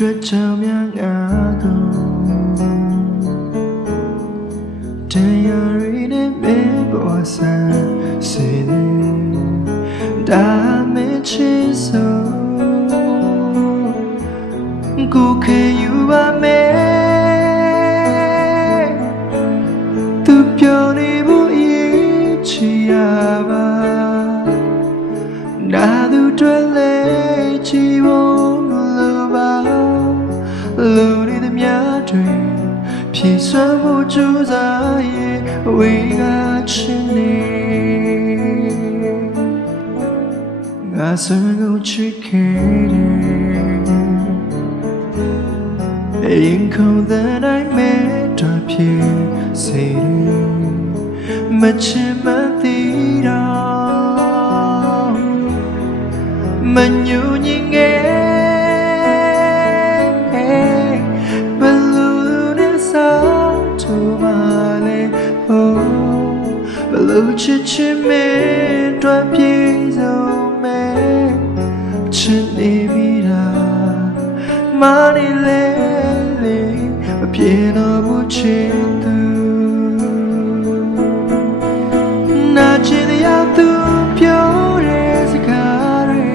တွေ့ချင်များငါကိုတရားရည်နဲ့မင်းပေါ်ဆန်းစေတယ်ဒါမင်းချစ်ဆိုကိုခေယူပါမယ်သူပြောနေဖို့အရေးချရပါနာသူတွေ့လေချီဖို့လိုပါလိုနေသမျှတွေဖြည့်စွမ်းဖို့ကြိုးစားရဲ့ဝေကချင်နေငါစွမ်းကိုချစ်ခဲ့တယ်ရင်ခုန်တဲ့တိုင်းမဲ့တော်ဖြစ်စေတယ်မချင်မသိတော့မညူညင်ငယ်ဘလူးနဲ့စားတူပါလေဘလူးချစ်ချင်မဲ့တော်ပြေဆုံးမဲ့ချစ်နေပြီလားမနေလေမပြေတော့ဘူးချစ်သူနာချင်ရသူပြောတဲ့စကားတွေ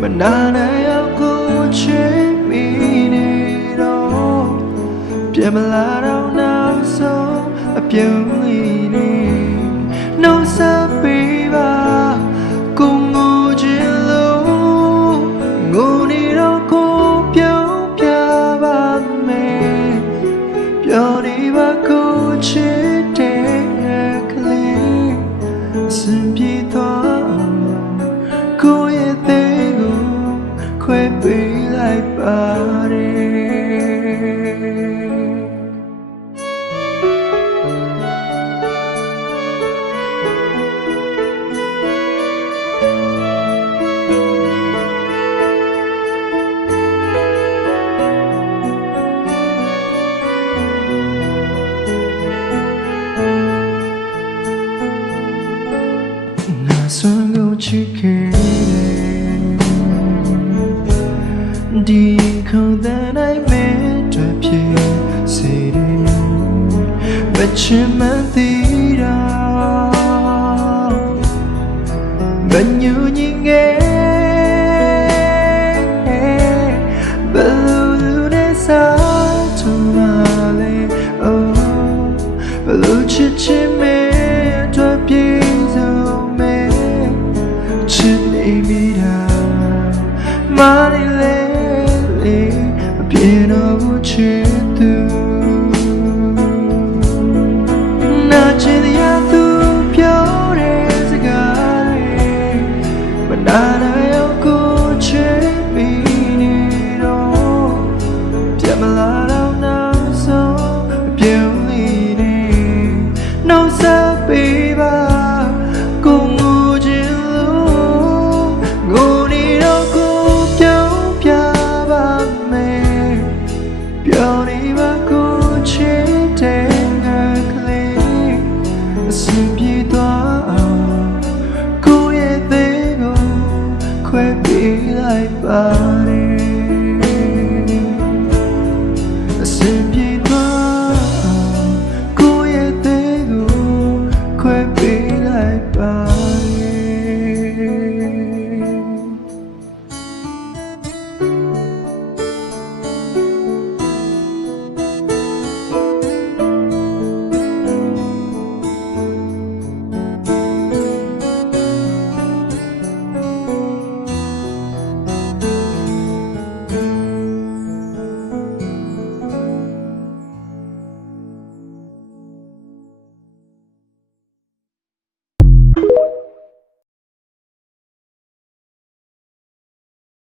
မနာနိုင်အောင်ကိုချစ်မိနေတော့ပြန်မလာတော့နောက်ဆုံးအပြုံးလေးနေနှုတ်ဆက်ပေးပါကိုငိုချင်လို့ငိုနေတော့ကိုပြုံးပြပါမယ်ပြောနေပါကိုချစ်တဲ့ကလေးစင်ပြေတော့ကိုရဲ့တဲ့ကိုခွဲပေးလိုက်ပါတယ်စွမ်းကိုချစ်ခဲ့တယ်ဒီခုန်တဲ့နိုင်မဲ့တွေ့ဖြစ်စေတယ်မချင်မသိတော့မညူညင်ငယ်ဘလူးနဲ့စားတူပါလေဘလူးချစ်ချင်မဲ့တွေ့ဖြစ်Money lately, I've been over to Not in the other pure as a guy, but not a good check me it all. Jamala now, so beauty, no sabiba, goပြောနေပါကိုချစ်တဲ့ငါကလေးအစင်ပြေသွားအောင်ကိုရဲ့သေးကိုခွဲပေးလိုက်ပါ